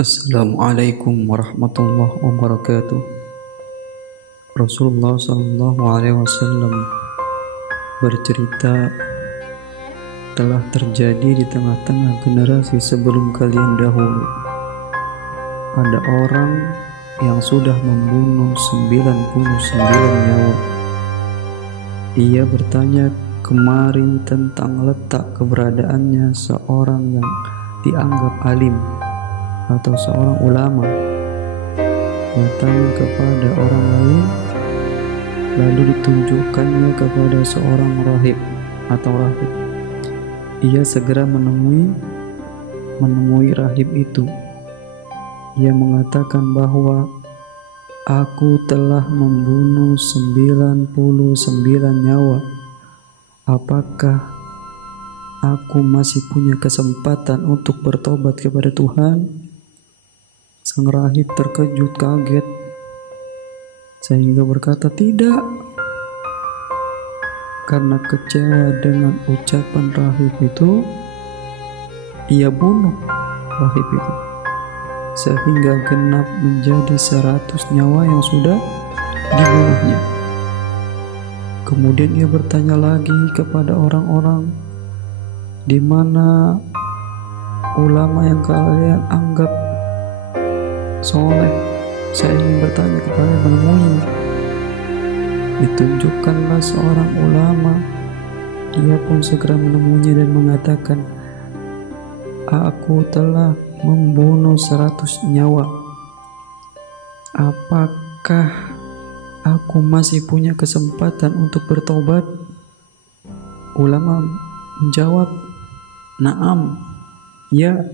Assalamualaikum warahmatullahi wabarakatuh. Rasulullah Shallallahu Alaihi Wasallam bercerita, telah terjadi di tengah-tengah generasi sebelum kalian dahulu, ada orang yang sudah membunuh 99 nyawa. Ia bertanya kemari tentang letak keberadaannya seorang yang dianggap alim atau seorang ulama. Bertanya kepada orang lain, lalu ditunjukkannya kepada seorang rahib atau rahib. Ia segera menemui rahib itu. Ia mengatakan bahwa aku telah membunuh 99 nyawa. Apakah aku masih punya kesempatan untuk bertobat kepada Tuhan? Sang rahib terkejut kaget sehingga berkata tidak. Karena kecewa dengan ucapan rahib itu, ia bunuh rahib itu sehingga genap menjadi 100 nyawa yang sudah dibunuhnya. Kemudian ia bertanya lagi kepada orang-orang, di mana ulama yang kalian anggap soleh? Saya ingin bertanya kepada yang menemuinya. Ditunjukkanlah seorang ulama. Ia pun segera menemuinya dan mengatakan, aku telah membunuh 100 nyawa. Apakah aku masih punya kesempatan untuk bertobat? Ulama menjawab, na'am, ya.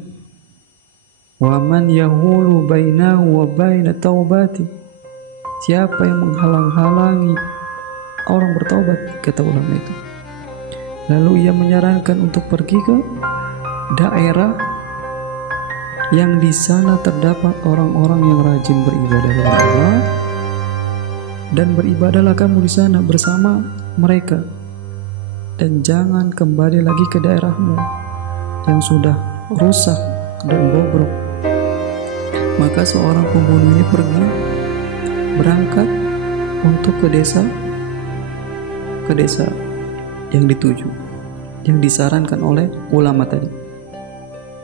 Wa man yahulu bainahu wa baina taubati. Siapa yang menghalang-halangi orang bertaubat, kata ulama itu. Lalu ia menyarankan untuk pergi ke daerah yang di sana terdapat orang-orang yang rajin beribadah kepada Allah, dan beribadahlah kamu di sana bersama mereka, dan jangan kembali lagi ke daerahmu yang sudah rusak dan bobrok. Maka seorang pembunuh ini berangkat untuk ke desa yang dituju, yang disarankan oleh ulama tadi.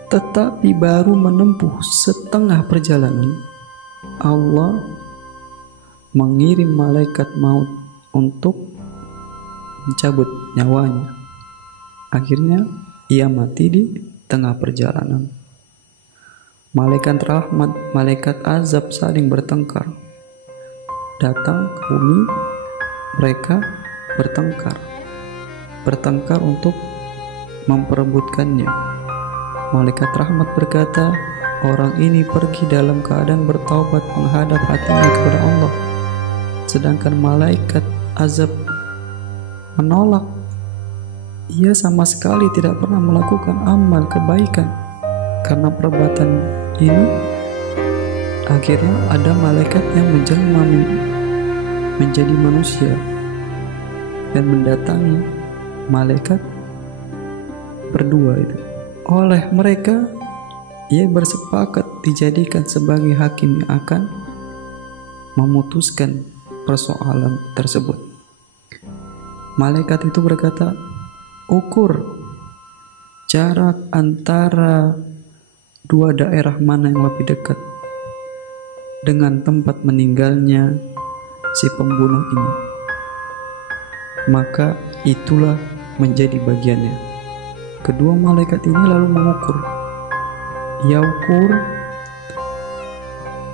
Tetapi baru menempuh setengah perjalanan, Allah mengirim malaikat maut untuk mencabut nyawanya. Akhirnya ia mati di tengah perjalanan. Malaikat rahmat, malaikat azab saling bertengkar. Datang ke bumi, mereka bertengkar untuk memperebutkannya. Malaikat rahmat berkata, orang ini pergi dalam keadaan bertaubat menghadap hatinya kepada Allah. Sedangkan malaikat azab menolak. Ia sama sekali tidak pernah melakukan amal kebaikan. Karena perbuatan ini, akhirnya ada malaikat yang menjelma menjadi manusia dan mendatangi malaikat berdua itu. Oleh mereka, ia bersepakat dijadikan sebagai hakim yang akan memutuskan persoalan tersebut. Malaikat itu berkata, ukur jarak antara dua daerah mana yang lebih dekat dengan tempat meninggalnya si pembunuh ini. Maka itulah menjadi bagiannya. Kedua malaikat ini lalu mengukur. Ia ukur,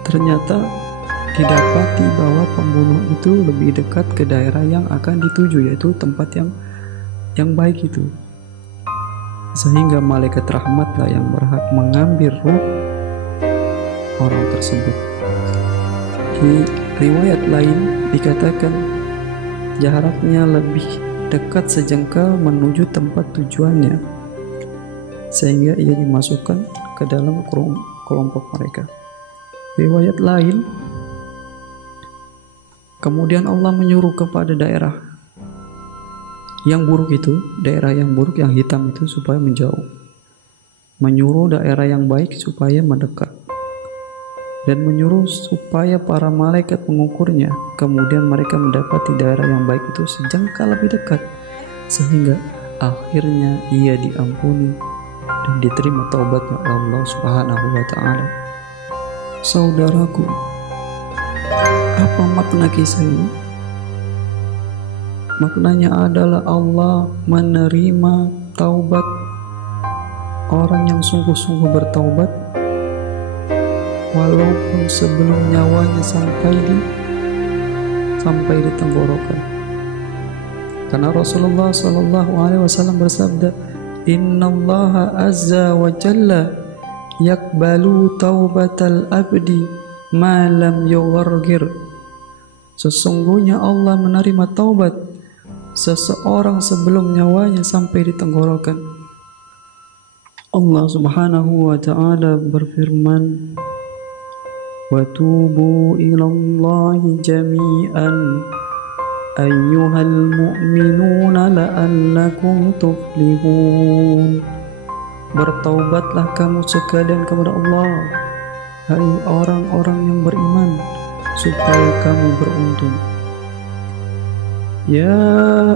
ternyata didapati bahwa pembunuh itu lebih dekat ke daerah yang akan dituju, yaitu tempat yang baik itu. Sehingga malaikat rahmatlah yang berhak mengambil ruh orang tersebut. Di riwayat lain dikatakan jaraknya lebih dekat sejengkal menuju tempat tujuannya, sehingga ia dimasukkan ke dalam kelompok mereka. Riwayat lain, kemudian Allah menyuruh kepada daerah yang buruk itu, daerah yang buruk yang hitam itu supaya menjauh. Menyuruh daerah yang baik supaya mendekat. dan menyuruh supaya para malaikat mengukurnya. Kemudian mereka mendapati daerah yang baik itu sejengkal lebih dekat, sehingga akhirnya ia diampuni dan diterima taubatnya Allah Subhanahu wa ta'ala. Saudaraku, apa makna kisah ini? Maknanya adalah Allah menerima taubat orang yang sungguh-sungguh bertaubat, walaupun sebelum nyawanya sampai di tenggorokan. Karena Rasulullah Shallallahu Alaihi Wasallam bersabda, Innallaha azza wa jalla yakbalu taubatal abdi ma lam yughargir. Sesungguhnya Allah menerima taubat seseorang sebelum nyawanya sampai di tenggorokan. Allah Subhanahu wa ta'ala berfirman, wa tubu ilallahi jami'an ayyuhal mu'minuna la'allakum tuflihun. Bertaubatlah kamu sekalian kepada Allah, hai orang-orang yang beriman, supaya kamu beruntung. Ya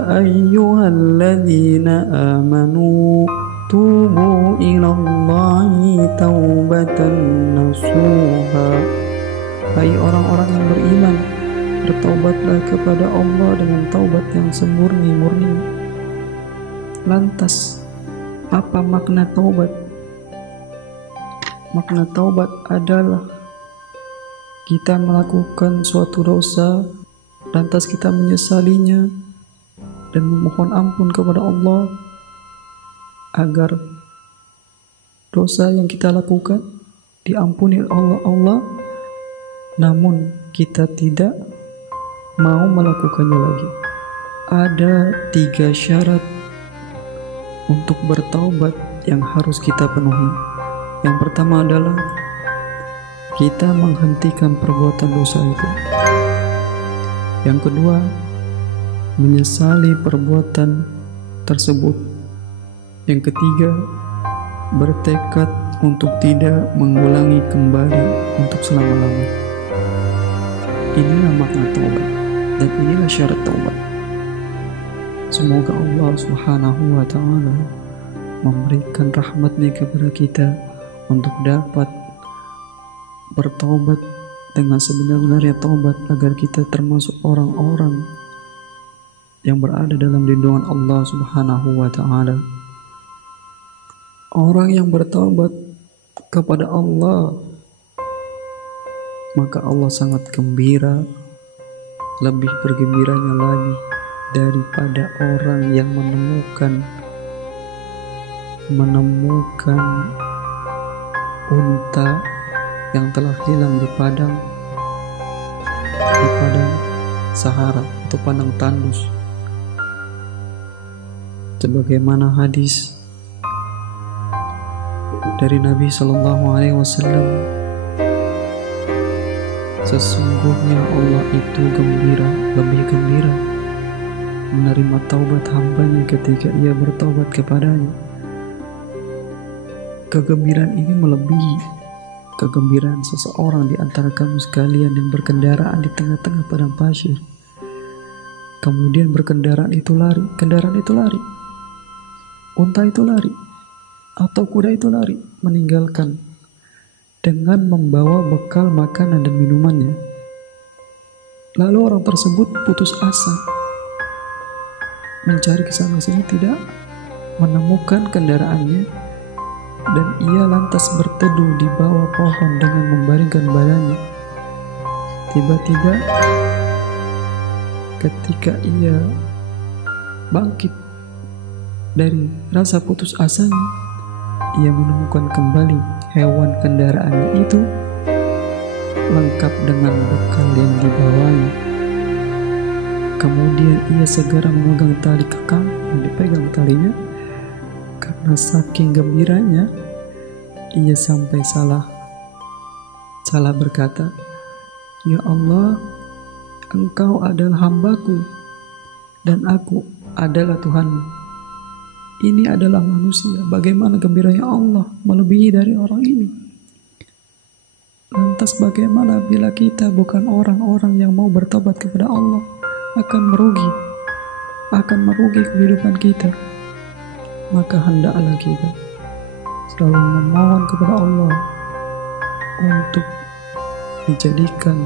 ayyuhalladzina amanu tubu ilallahi taubatan nasuha. Hai orang-orang yang beriman, bertaubatlah kepada Allah dengan taubat yang semurni-murni. Lantas, apa makna taubat? Makna taubat adalah kita melakukan suatu dosa, lantas kita menyesalinya dan memohon ampun kepada Allah agar dosa yang kita lakukan diampuni oleh Allah, namun kita tidak mau melakukannya lagi. Ada 3 syarat untuk bertaubat yang harus kita penuhi. Yang pertama adalah kita menghentikan perbuatan dosa itu. Yang kedua, menyesali perbuatan tersebut. Yang ketiga, bertekad untuk tidak mengulangi kembali untuk selama-lamanya. Inilah makna taubat dan inilah syarat taubat. Semoga Allah Subhanahu wa ta'ala memberikan rahmat-Nya kepada kita untuk dapat bertaubat dengan sebenar-benarnya taubat, agar kita termasuk orang-orang yang berada dalam lindungan Allah Subhanahu wa ta'ala. Orang yang bertaubat kepada Allah, maka Allah sangat gembira, lebih bergembiranya lagi daripada orang yang menemukan unta yang telah hilang di padang Sahara atau padang tandus. Sebagaimana hadis dari Nabi Sallallahu Alaihi Wasallam, sesungguhnya Allah itu gembira, lebih gembira menerima taubat hambanya ketika ia bertaubat kepadanya. Kegembiraan ini melebihi kegembiraan seseorang di antara kamu sekalian yang berkendaraan di tengah-tengah padang pasir. Kemudian kendaraan itu lari, unta itu lari, atau kuda itu lari, meninggalkan dengan membawa bekal makanan dan minumannya. Lalu orang tersebut putus asa, mencari kesana sini, tidak menemukan kendaraannya, dan ia lantas berteduh di bawah pohon dengan membaringkan badannya. Tiba-tiba ketika ia bangkit dari rasa putus asanya, ia menemukan kembali hewan kendaraannya itu lengkap dengan bekal yang dibawanya. Kemudian ia segera memegang tali kekang yang dipegang talinya. Karena saking gembiranya, ia sampai salah berkata, "Ya Allah, Engkau adalah hambaku dan aku adalah Tuhanmu. Ini adalah manusia, bagaimana gembiranya Allah melebihi dari orang ini." Lantas bagaimana bila kita bukan orang-orang yang mau bertobat kepada Allah? Akan merugi kehidupan kita. Maka hendaklah kita selalu memohon kepada Allah untuk dijadikan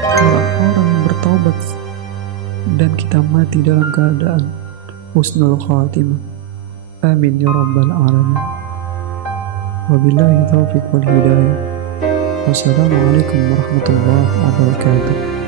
orang-orang yang bertobat dan kita mati dalam keadaan husnul khatimah. Amin ya rabbal alamin. Wabillahi taufiq wal hidayah. Wassalamualaikum warahmatullahi wabarakatuh.